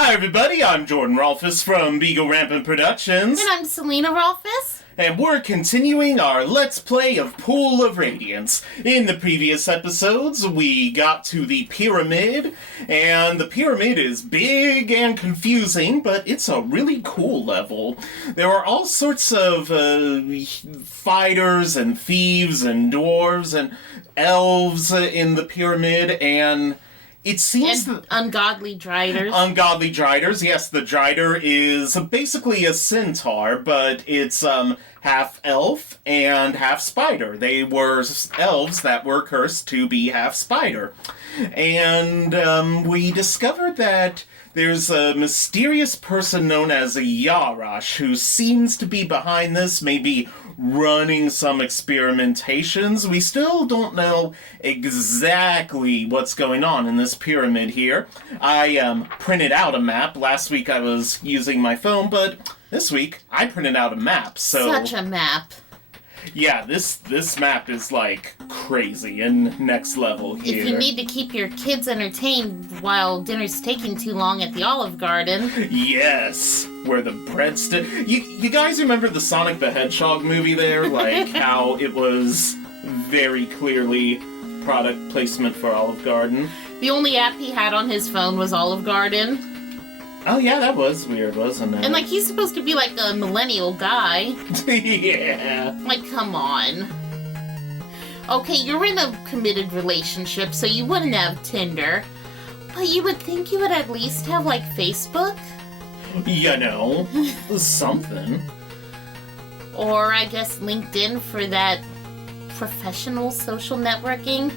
Hi everybody, I'm Jordan Rolfus from Beagle Rampant Productions. And I'm Selena Rolfus. And we're continuing our Let's Play of Pool of Radiance. In the previous episodes, we got to the pyramid, and the pyramid is big and confusing, but it's a really cool level. There are all sorts of fighters and thieves and dwarves and elves in the pyramid, and it seems... And ungodly driders. Ungodly driders, yes, the drider is basically a centaur, but it's half elf and half spider. They were elves that were cursed to be half spider. And we discovered that there's a mysterious person known as a Yarash who seems to be behind this, maybe running some experimentations. We still don't know exactly what's going on in this pyramid here. I printed out a map. Last week I was using my phone, but this week I printed out a map, so... Such a map. Yeah, this map is, like, crazy and next level here. If you need to keep your kids entertained while dinner's taking too long at the Olive Garden. Yes, where the breadstick... You guys remember the Sonic the Hedgehog movie there? Like, how it was very clearly product placement for Olive Garden? The only app he had on his phone was Olive Garden. Oh yeah, that was weird, wasn't it? And, like, he's supposed to be, like, a millennial guy. Yeah. Like, come on. Okay, you're in a committed relationship, so you wouldn't have Tinder. But you would think you would at least have, like, Facebook? You know, something. Or, I guess, LinkedIn for that professional social networking.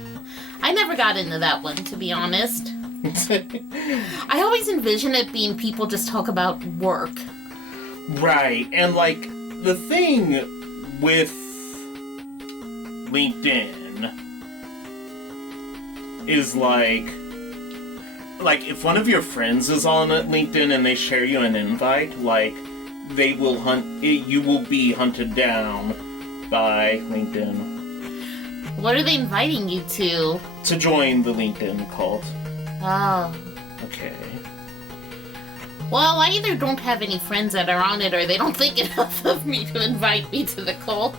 I never got into that one, to be honest. I always envision it being people just talk about work. Right, and like, the thing with LinkedIn is like if one of your friends is on LinkedIn and they share you an invite, like, they will you will be hunted down by LinkedIn. What are they inviting you to? To join the LinkedIn cult. Oh. Okay. Well, I either don't have any friends that are on it, or they don't think enough of me to invite me to the cult.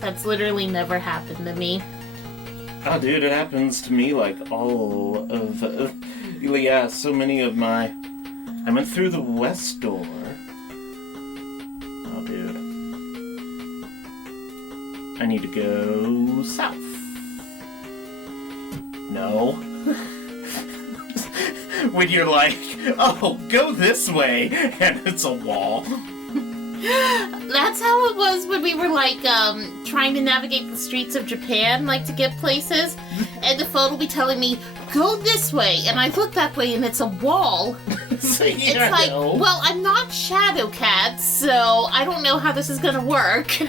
That's literally never happened to me. Oh, dude, it happens to me, like, all of... yeah, so many of my... I went through the west door. Oh, dude. I need to go south. No. When you're like, oh, go this way, and it's a wall. That's how it was when we were, like, trying to navigate the streets of Japan, like, to get places. And the phone will be telling me, go this way. And I look that way, and it's a wall. It's like, well, I'm not Shadowcat, so I don't know how this is gonna work.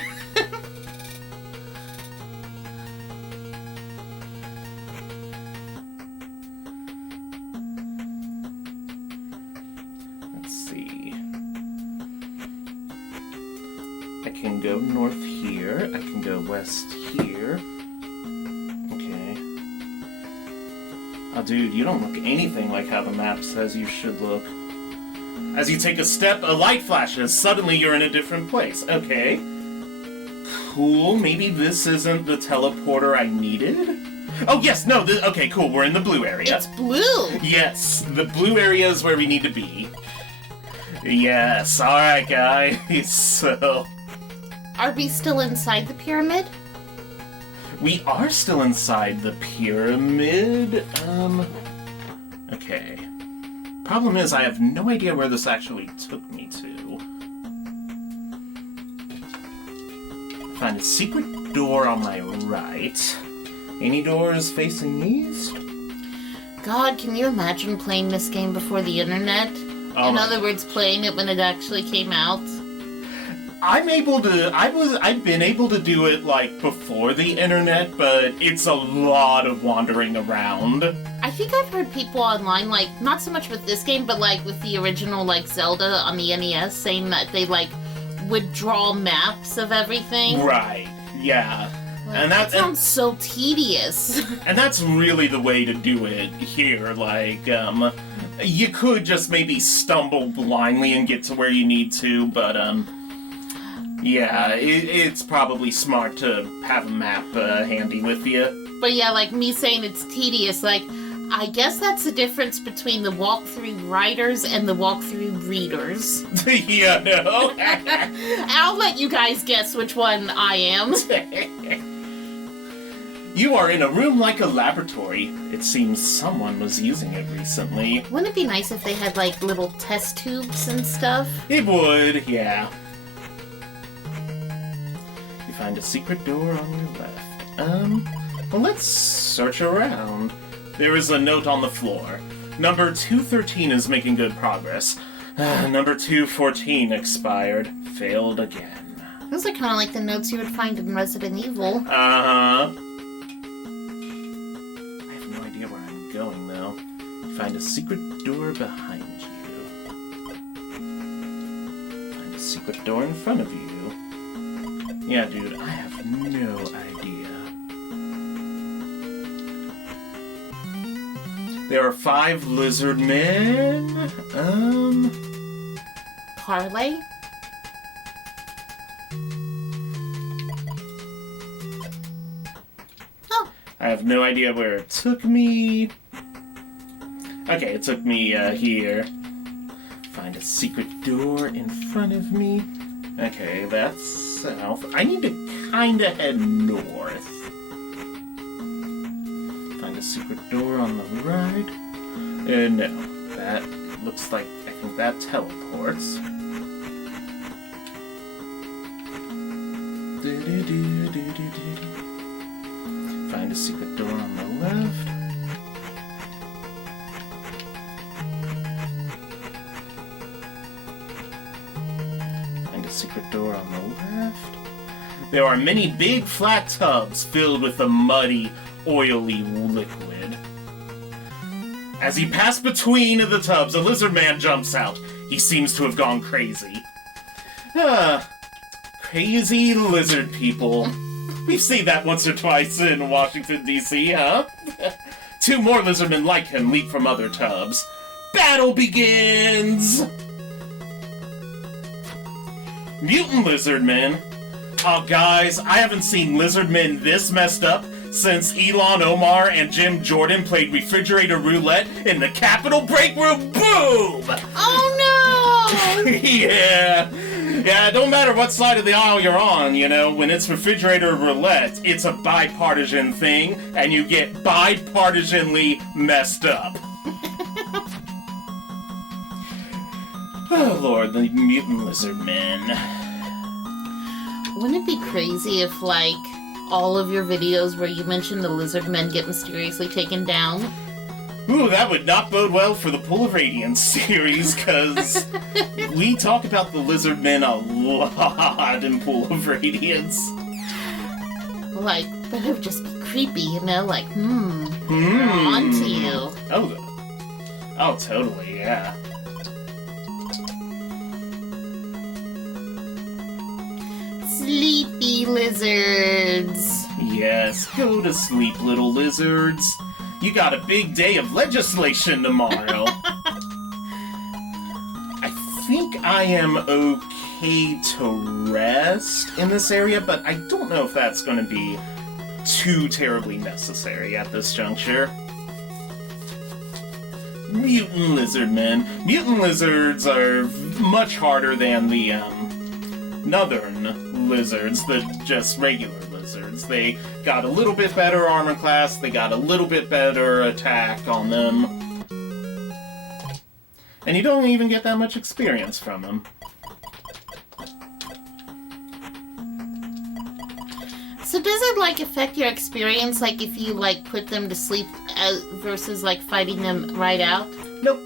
I can go north here, I can go west here. Okay. Oh, dude, you don't look anything like how the map says you should look. As you take a step, a light flashes. Suddenly you're in a different place. Okay. Cool, maybe this isn't the teleporter I needed? Oh, yes, no, okay, cool, we're in the blue area. It's blue! Yes, the blue area is where we need to be. Yes, alright, guys, so... Are we still inside the pyramid? We are still inside the pyramid. Okay. Problem is, I have no idea where this actually took me to. Find a secret door on my right. Any doors facing east? God, can you imagine playing this game before the internet? Oh, in other words, playing it when it actually came out? I've been able to do it, like, before the internet, but it's a lot of wandering around. I think I've heard people online, like, not so much with this game, but, like, with the original, like, Zelda on the NES, saying that they, like, would draw maps of everything. Right, yeah. Like, And that sounds so tedious. And that's really the way to do it here, like, You could just maybe stumble blindly and get to where you need to, but, yeah, it's probably smart to have a map handy with you. But yeah, like me saying it's tedious, like, I guess that's the difference between the walkthrough writers and the walkthrough readers. Yeah, no. I'll let you guys guess which one I am. You are in a room like a laboratory. It seems someone was using it recently. Wouldn't it be nice if they had, like, little test tubes and stuff? It would, yeah. You find a secret door on your left. Well, let's search around. There is a note on the floor. Number 213 is making good progress. Number 214 expired. Failed again. Those are kind of like the notes you would find in Resident Evil. Uh-huh. I have no idea where I'm going, though. Find a secret door behind you. Find a secret door in front of you. Yeah, dude, I have no idea. There are 5 lizard men. Parlay? Oh. I have no idea where it took me. Okay, it took me here. Find a secret door in front of me. Okay, that's south. I need to kinda head north. Find a secret door on the right. No. That looks like, I think that teleports. Find a secret door on the left. Find a secret door on the left. There are many big flat tubs filled with a muddy, oily liquid. As you pass between the tubs, a lizard man jumps out. He seems to have gone crazy. Crazy lizard people. We've seen that once or twice in Washington, D.C., huh? 2 more lizardmen like him leap from other tubs. Battle begins! Mutant lizardmen. Oh, guys, I haven't seen lizardmen this messed up since Elon Omar and Jim Jordan played refrigerator roulette in the Capitol break room. Boom! Oh, no! Yeah, it don't matter what side of the aisle you're on, you know, when it's refrigerator roulette, it's a bipartisan thing, and you get bipartisanly messed up. Oh, Lord, the mutant lizard men. Wouldn't it be crazy if, like, all of your videos where you mention the lizard men get mysteriously taken down? Ooh, that would not bode well for the Pool of Radiance series, because we talk about the lizard men a lot in Pool of Radiance. Like, but it would just be creepy, you know? Like, they're onto you. Oh, totally, yeah. Sleepy lizards. Yes, go to sleep, little lizards. You got a big day of legislation tomorrow. I think I am okay to rest in this area, but I don't know if that's going to be too terribly necessary at this juncture. Mutant lizard men. Mutant lizards are much harder than the northern lizards, the just regular lizards. They got a little bit better armor class, they got a little bit better attack on them. And you don't even get that much experience from them. So does it, like, affect your experience, like, if you, like, put them to sleep versus, like, fighting them right out? Nope.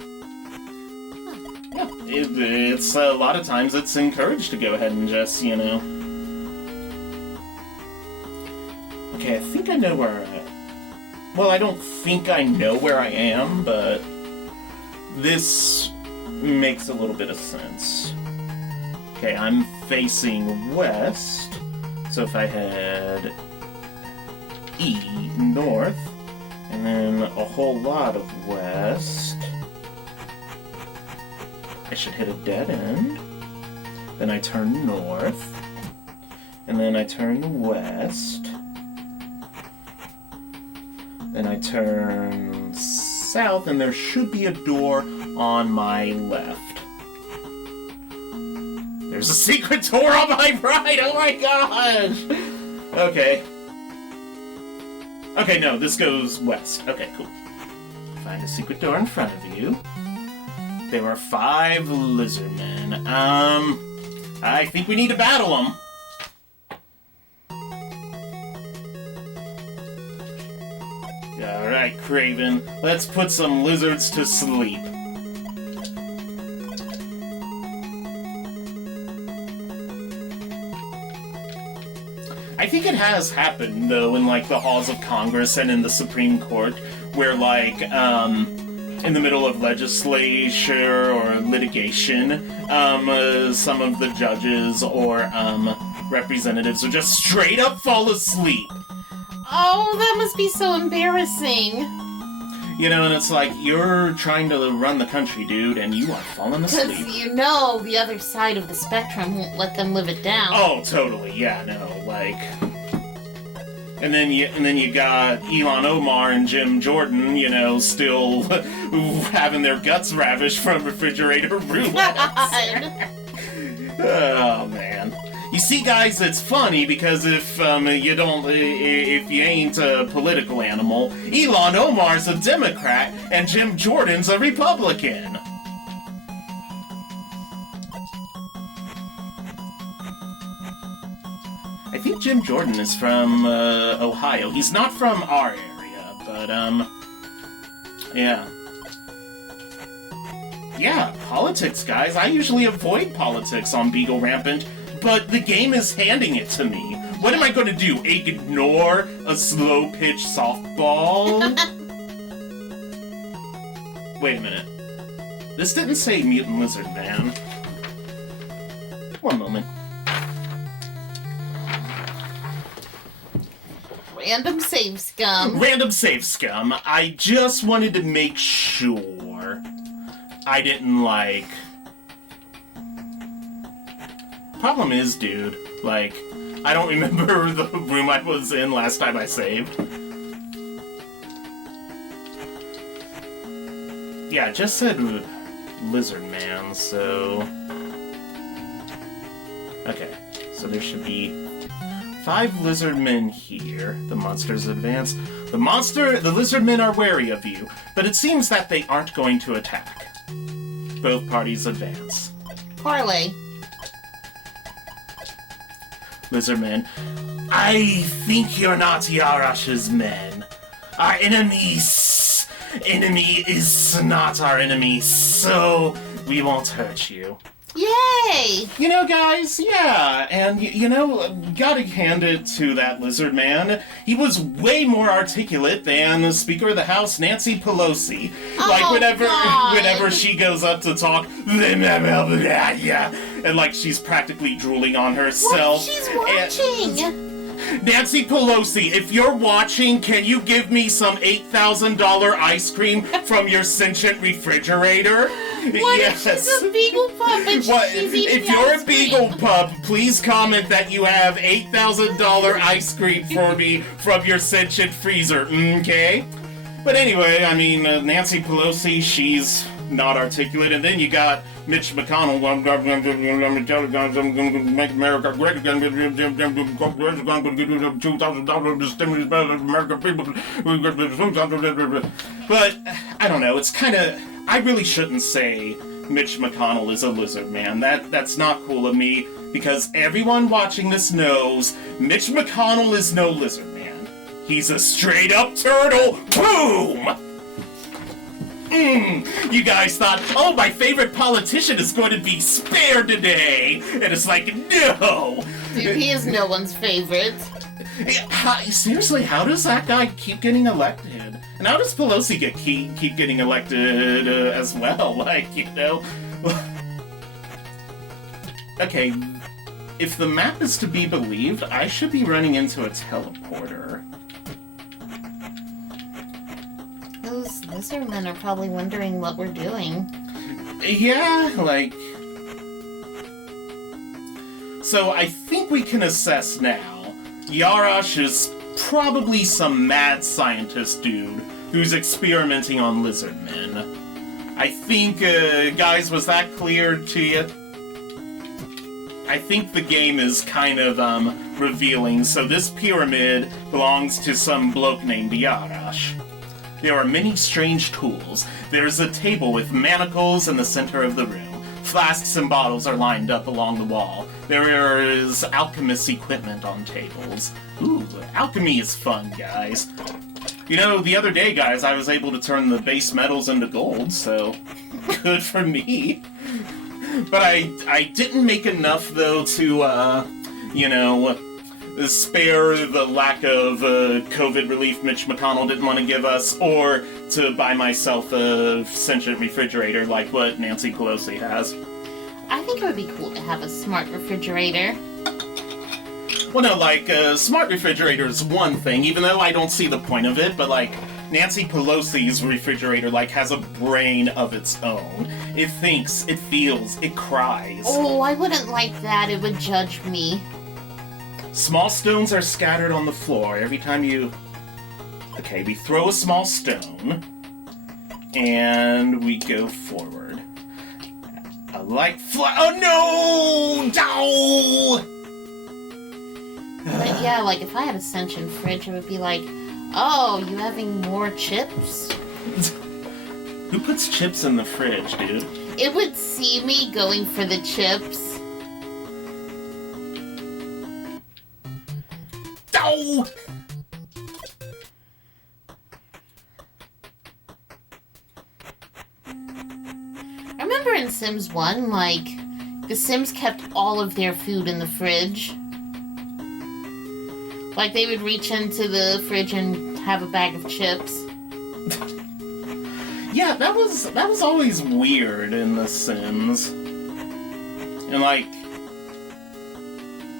Yeah, it's a lot of times it's encouraged to go ahead and just, you know... Okay, I think I know where well, I don't think I know where I am, but this makes a little bit of sense. Okay, I'm facing west, so if I head north, and then a whole lot of west, I should hit a dead end. Then I turn north. And then I turn west. Then I turn south, and there should be a door on my left. There's a secret door on my right! Oh my gosh! Okay. Okay, no, this goes west. Okay, cool. Find a secret door in front of you. There are 5 lizard men. I think we need to battle them. Alright, Craven. Let's put some lizards to sleep. I think it has happened, though, in, like, the halls of Congress and in the Supreme Court, where, like, in the middle of legislature or litigation, some of the judges or, representatives would just straight up fall asleep. Oh, that must be so embarrassing. You know, and it's like, you're trying to run the country, dude, and you are falling asleep. Because you know the other side of the spectrum won't let them live it down. Oh, totally, yeah, no, like... And then you got Elon Omar and Jim Jordan, you know, still having their guts ravished from refrigerator roulette. Oh, man. You see, guys, it's funny because if you ain't a political animal, Elon Omar's a Democrat and Jim Jordan's a Republican. I think Jim Jordan is from Ohio. He's not from our area, but yeah. Yeah, politics, guys. I usually avoid politics on Beagle Rampant, but the game is handing it to me. What am I going to do? Ignore a slow-pitch softball? Wait a minute. This didn't say Mutant Lizard Man. One moment. Random save scum. Random save scum. I just wanted to make sure I didn't, like... Problem is, dude, like, I don't remember the room I was in last time I saved. Yeah, it just said Lizard Man, so... Okay, so there should be 5 lizard men here. The monsters advance. The lizard men are wary of you, but it seems that they aren't going to attack. Both parties advance. Parlay. Lizardmen, I think you're not Yarash's men. Our enemy is not our enemy, so we won't hurt you. Yay! You know, guys, yeah, and you know, gotta hand it to that lizard man. He was way more articulate than the Speaker of the House, Nancy Pelosi. Like, whenever she goes up to talk, and like she's practically drooling on herself. What? She's watching! Nancy Pelosi, if you're watching, can you give me some $8,000 ice cream from your sentient refrigerator? What Yes. if she's a beagle pup and she's eating If you're ice a beagle cream? pup, please comment that you have $8,000 ice cream for me from your sentient freezer, okay? But anyway, I mean, Nancy Pelosi, she's not articulate, and then you got Mitch McConnell. I'm going to make America great again. $2,000 stimulus better than American people. But I don't know. It's kind of. I really shouldn't say Mitch McConnell is a lizard man. That's not cool of me, because everyone watching this knows Mitch McConnell is no lizard man. He's a straight up turtle. Boom! You guys thought, oh, my favorite politician is going to be spared today. And it's like, no. Dude, he is no one's favorite. Seriously, how does that guy keep getting elected? And how does Pelosi keep getting elected as well? Like, you know. Okay, if the map is to be believed, I should be running into a teleporter. Those lizard men are probably wondering what we're doing. Yeah, like... So I think we can assess now. Yarash is probably some mad scientist dude who's experimenting on lizard men. I think, guys, was that clear to you? I think the game is kind of, revealing. So this pyramid belongs to some bloke named Yarash. There are many strange tools. There's a table with manacles in the center of the room. Flasks and bottles are lined up along the wall. There is Alchemists equipment on tables. Ooh, alchemy is fun, guys. You know, the other day, guys, I was able to turn the base metals into gold, so good for me. But I didn't make enough, though, to, spare the lack of COVID relief Mitch McConnell didn't want to give us, or to buy myself a sentient refrigerator like what Nancy Pelosi has. I think it would be cool to have a smart refrigerator. Well, no, like, smart refrigerator is one thing, even though I don't see the point of it, but, like, Nancy Pelosi's refrigerator, like, has a brain of its own. It thinks, it feels, it cries. Oh, I wouldn't like that. It would judge me. Small stones are scattered on the floor every time you... Okay, we throw a small stone, and we go forward. A light Oh, no! But yeah, like, if I had a sentient fridge, it would be like, oh, you having more chips? Who puts chips in the fridge, dude? It would see me going for the chips. Oh! I remember in Sims 1, like, the Sims kept all of their food in the fridge. Like, they would reach into the fridge and have a bag of chips. Yeah, that was always weird in The Sims. And, like,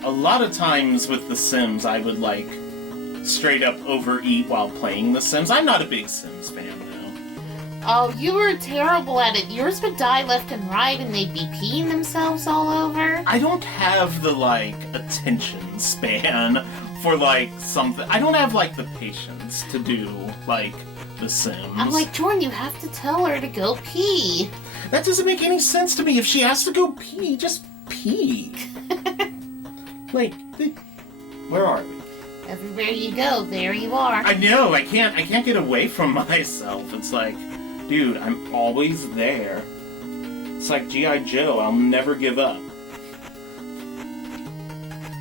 a lot of times with The Sims, I would, like, straight up overeat while playing The Sims. I'm not a big Sims fan, though. Oh, you were terrible at it. Yours would die left and right, and they'd be peeing themselves all over. I don't have the, like, attention span for, like, something. I don't have, like, the patience to do, like, The Sims. I'm like, Jordan, you have to tell her to go pee. That doesn't make any sense to me. If she has to go pee, just pee. Like, where are we? Everywhere you go, there you are. I know, I can't get away from myself. It's like, dude, I'm always there. It's like G.I. Joe, I'll never give up.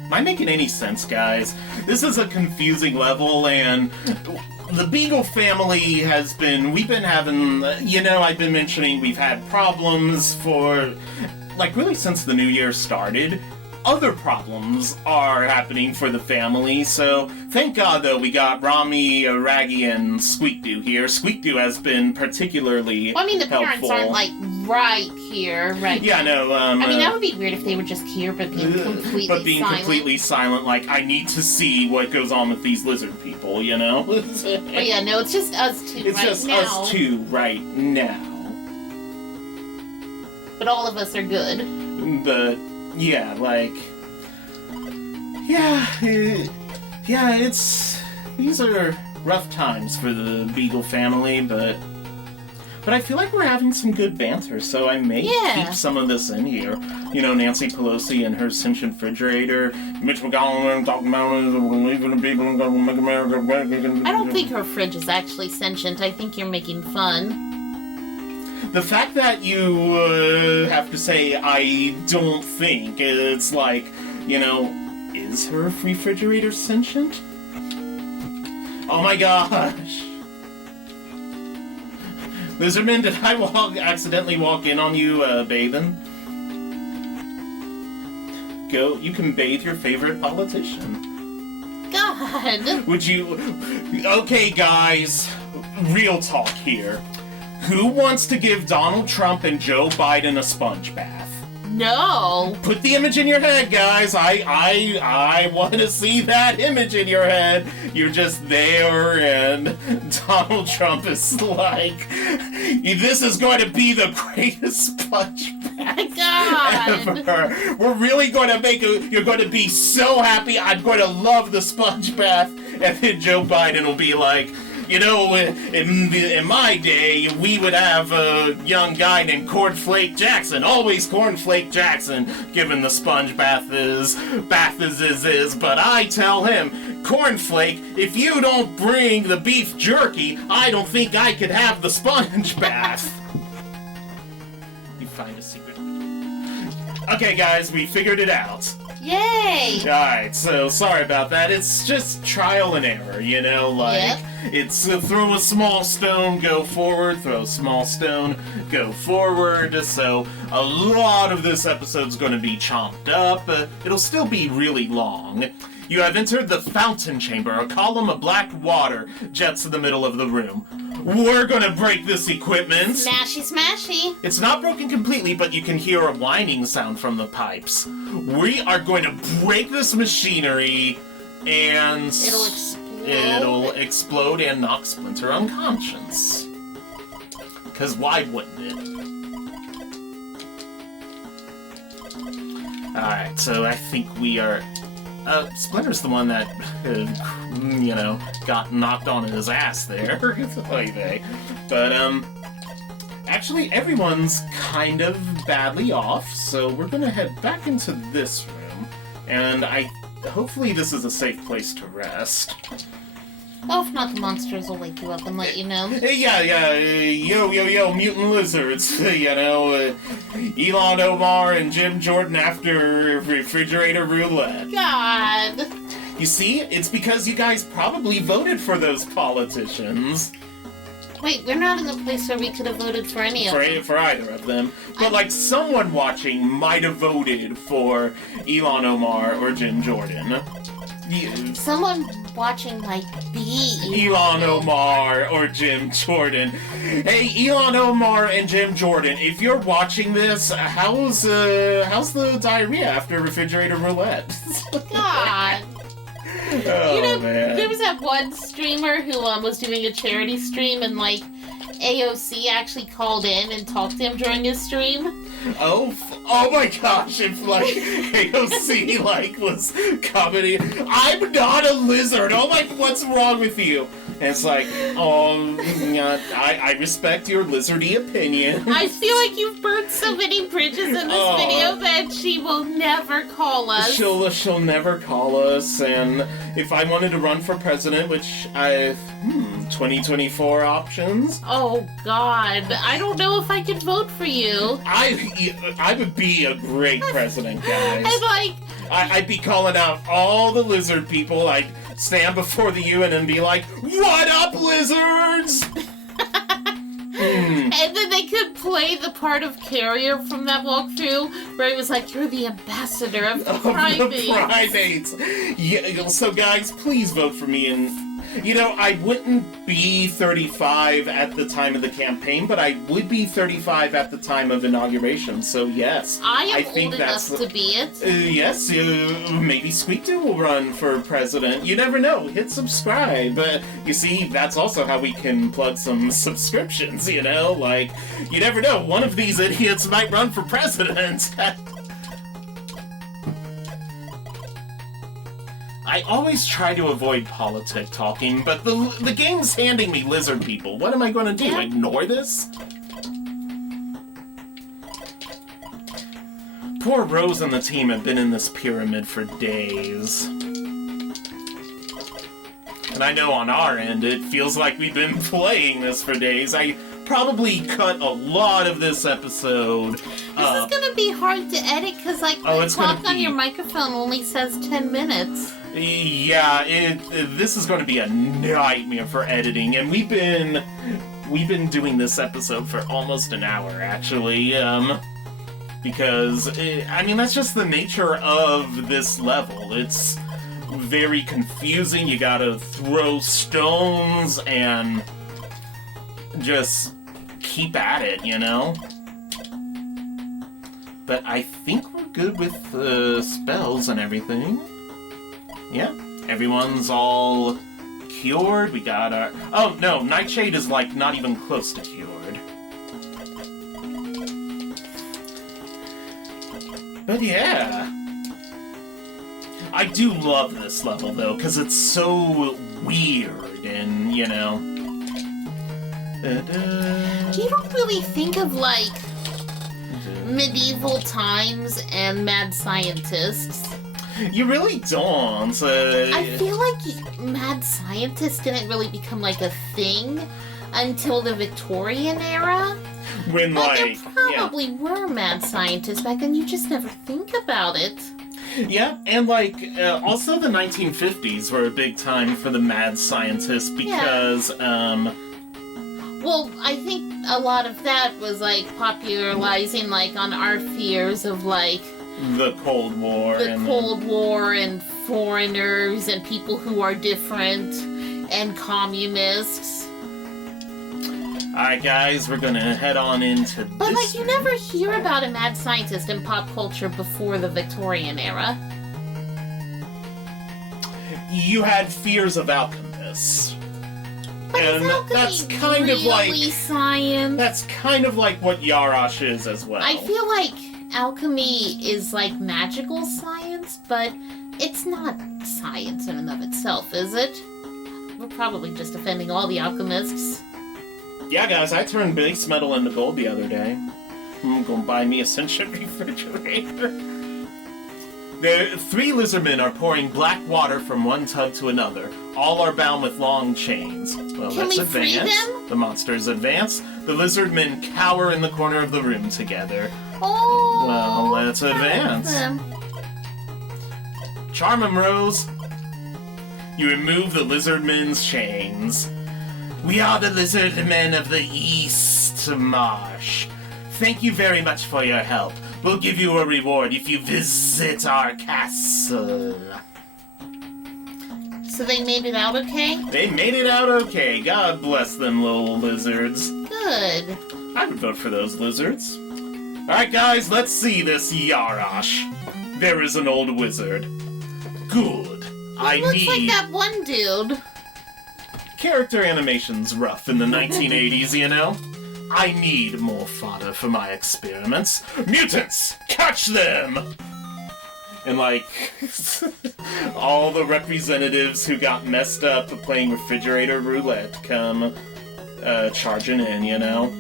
Am I making any sense, guys? This is a confusing level, and the Beagle family we've been having, I've been mentioning we've had problems for, like, really since the new year started. Other problems are happening for the family, so thank God, though, we got Rami, Raggy, and Squeakdoo here. Squeakdoo has been particularly well, I mean, the helpful. parents aren't, like, right here, right Yeah, now. no, I mean, that would be weird if they were just here, but being completely but being silent. completely silent, like, I need to see what goes on with these lizard people, you know? But yeah, no, it's just us two It's right just now. us two right now. But all of us are good. But, yeah, like... These are rough times for the Beagle family, but I feel like we're having some good banter, so I may keep some of this in here. You know, Nancy Pelosi and her sentient refrigerator, Mitch McConnell talking about leaving the people and going to make America great again. I don't think her fridge is actually sentient. I think you're making fun. The fact that you have to say, I don't think, it's like, is her refrigerator sentient? Oh my gosh! Lizardman, did I accidentally walk in on you bathing? Go, you can bathe your favorite politician. God! Would you... Okay, guys, real talk here. Who wants to give Donald Trump and Joe Biden a sponge bath? no. Put the image in your head, guys. I want to see that image in your head. You're just there, and Donald Trump is like, this is going to be the greatest sponge bath God. ever. We're really going to make you're going to be so happy. I'm going to love the sponge bath. And then Joe Biden will be like, you know, in my day, we would have a young guy named Cornflake Jackson, always Cornflake Jackson, given the sponge bath is, but I tell him, Cornflake, if you don't bring the beef jerky, I don't think I could have the sponge bath. You find a secret. Okay, guys, we figured it out. Yay! Alright, so sorry about that. It's just trial and error, you know, like, Yep. It's throw a small stone, go forward, throw a small stone, go forward, so a lot of this episode's gonna be chomped up. It'll still be really long. You have entered the fountain chamber. A column of black water jets in the middle of the room. We're gonna break this equipment. Smashy, smashy. It's not broken completely, but you can hear a whining sound from the pipes. We are going to break this machinery, and it'll explode and knock Splinter unconscious. Because why wouldn't it? Alright, so I think we are... Splinter's the one that, you know, got knocked on his ass there. But, actually, everyone's kind of badly off, so we're gonna head back into this room, and hopefully this is a safe place to rest. Oh, if not, the monsters will wake you up and let you know. Yo, mutant lizards, you know, Elon Omar and Jim Jordan after refrigerator roulette. God. You see, it's because you guys probably voted for those politicians. Wait, we're not in the place where we could have voted for any of them. For either of them. But, like, someone watching might have voted for Elon Omar or Jim Jordan. Someone watching might be Elon Omar or Jim Jordan. Hey, Elon Omar and Jim Jordan, if you're watching this, how's the diarrhea after refrigerator roulette? God. Oh, You know, man. there was that one streamer who was doing a charity stream, and like AOC actually called in and talked to him during his stream. Oh my gosh, if like AOC like was commenting, I'm not a lizard, oh my, what's wrong with you? And it's like, I respect your lizardy opinion. I feel like you've burned so many bridges in this video that she will never call us. She'll never call us, and if I wanted to run for president, which 2024 options? Oh God, I don't know if I could vote for you. I would be a great president, guys. I'm like... I'd be calling out all the lizard people. I'd stand before the UN and be like, "What up, lizards?" And then they could play the part of Carrier from that walkthrough, where he was like, "You're the ambassador of the primates." The primates. Yeah, so guys, please vote for me. And you know, I wouldn't be 35 at the time of the campaign, but I would be 35 at the time of inauguration. So yes, I think old enough to be it. Yes, maybe Squeak2 will run for president. You never know. Hit subscribe. You see, that's also how we can plug some subscriptions, you know? Like, you never know. One of these idiots might run for president. I always try to avoid politic talking, but the game's handing me lizard people. What am I going to do? Yeah. Ignore this? Poor Rose and the team have been in this pyramid for days. And I know on our end, it feels like we've been playing this for days. I probably cut a lot of this episode. This is gonna be hard to edit, because like the clock on your microphone only says 10 minutes. Yeah, this is going to be a nightmare for editing, and we've been doing this episode for almost an hour, actually, because, I mean, that's just the nature of this level. It's very confusing. You gotta throw stones and just keep at it, you know? But I think we're good with spells and everything. Yeah, everyone's all cured. We got our... Oh, no, Nightshade is, like, not even close to cured. But yeah... I do love this level, though, because it's so weird and, you know... You don't really think of, like, medieval times and mad scientists. You really don't. I feel like mad scientists didn't really become, like, a thing until the Victorian era. When, but like... there probably were mad scientists back then, you just never think about it. Yeah, and like, also the 1950s were a big time for the mad scientists because, Well, I think a lot of that was, like, popularizing, like, on our fears of, like... The Cold War. Cold War and foreigners and people who are different and communists. Alright, guys, we're gonna head on into this. But, like, you never hear about a mad scientist in pop culture before the Victorian era. You had fears of alchemists. But and that's kind really of like science. That's kind of like what Yarash is as well. I feel like alchemy is like magical science, but it's not science in and of itself, is it? We're probably just offending all the alchemists. Yeah, guys, I turned base metal into gold the other day. I'm gonna buy me a sentient refrigerator. The 3 lizardmen are pouring black water from one tub to another. All are bound with long chains. Well, Can let's we free advance. them? The monsters advance. The lizardmen cower in the corner of the room together. Oh! Well, let's advance. Charm 'em, Rose. You remove the lizardmen's chains. We are the lizardmen of the East Marsh. Thank you very much for your help. We'll give you a reward if you visit our castle. So they made it out okay? They made it out okay. God bless them little lizards. Good. I would vote for those lizards. Alright, guys, let's see this Yarash. There is an old wizard. Good. Looks like that one dude. Character animation's rough in the 1980s, you know? I need more fodder for my experiments. Mutants! Catch them! And, like, all the representatives who got messed up playing refrigerator roulette come charging in, you know?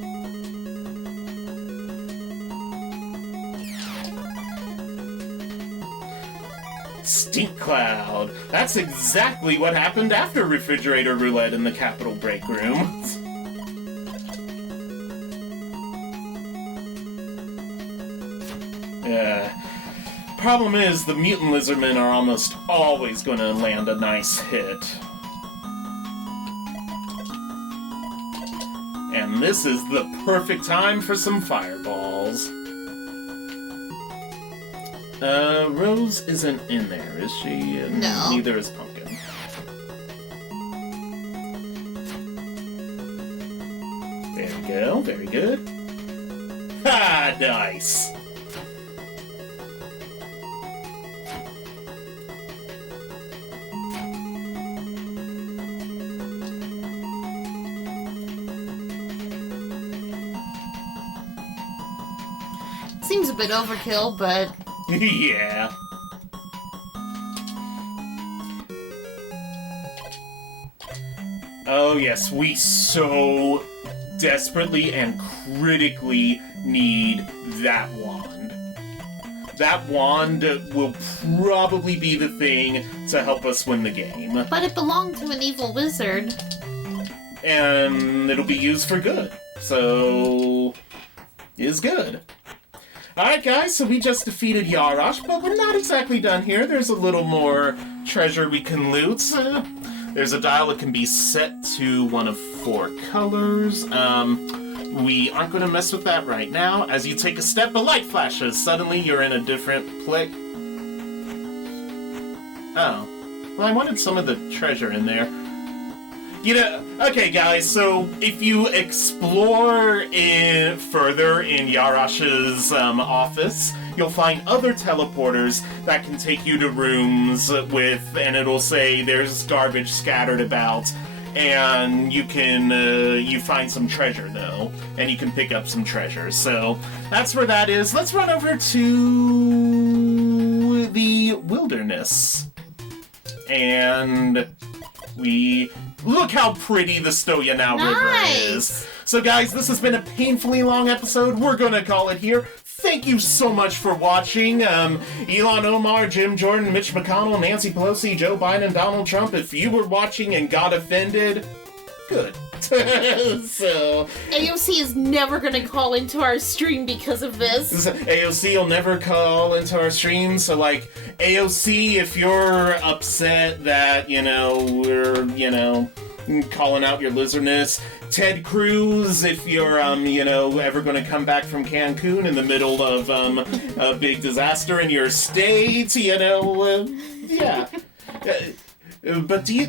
Stink Cloud. That's exactly what happened after refrigerator roulette in the Capitol break room. Problem is, the mutant lizardmen are almost always going to land a nice hit. And this is the perfect time for some fireballs. Rose isn't in there, is she? No. Neither is Pumpkin. There we go, very good. Ha! Nice! Seems a bit overkill, but... Yeah. Oh yes, we so desperately and critically need that wand. That wand will probably be the thing to help us win the game. But it belonged to an evil wizard. And it'll be used for good. So... is good. Alright guys, so we just defeated Yarash, but we're not exactly done here. There's a little more treasure we can loot. There's a dial that can be set to one of 4 colors. We aren't going to mess with that right now. As you take a step, a light flashes. Suddenly you're in a different place. Oh. Well, I wanted some of the treasure in there. Okay, guys, so if you explore further in Yarash's office, you'll find other teleporters that can take you to rooms and it'll say there's garbage scattered about, and you find some treasure, though, and you can pick up some treasure. So that's where that is. Let's run over to the wilderness. And look how pretty the Stoyanao River is. So guys, this has been a painfully long episode. We're gonna call it here. Thank you so much for watching. Elon Omar, Jim Jordan, Mitch McConnell, Nancy Pelosi, Joe Biden, Donald Trump. If you were watching and got offended, good. So AOC is never gonna call into our stream because of this. AOC will never call into our stream, so AOC, if you're upset that, we're, calling out your lizardness. Ted Cruz, if you're, ever gonna come back from Cancun in the middle of, a big disaster in your state, yeah. But do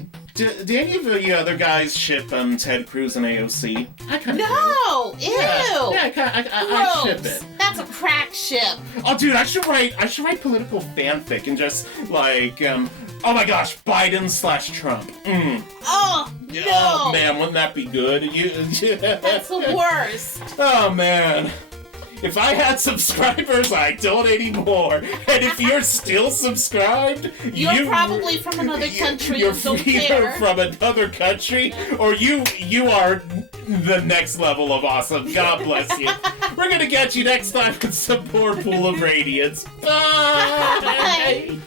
any of you other guys ship Ted Cruz and AOC? I kind of No! do. Ew! Yeah, I ship it. That's a crack ship. Oh, dude, I should write political fanfic and just oh my gosh, Biden/Trump. Oh no! Oh man, wouldn't that be good? That's the worst. Oh man. If I had subscribers, I'd donate anymore. And if you're still subscribed, you're probably from another country. You're don't either care. from another country, or you are the next level of awesome. God bless you. We're gonna get you next time with some poor pool of Radiance. Bye. Bye.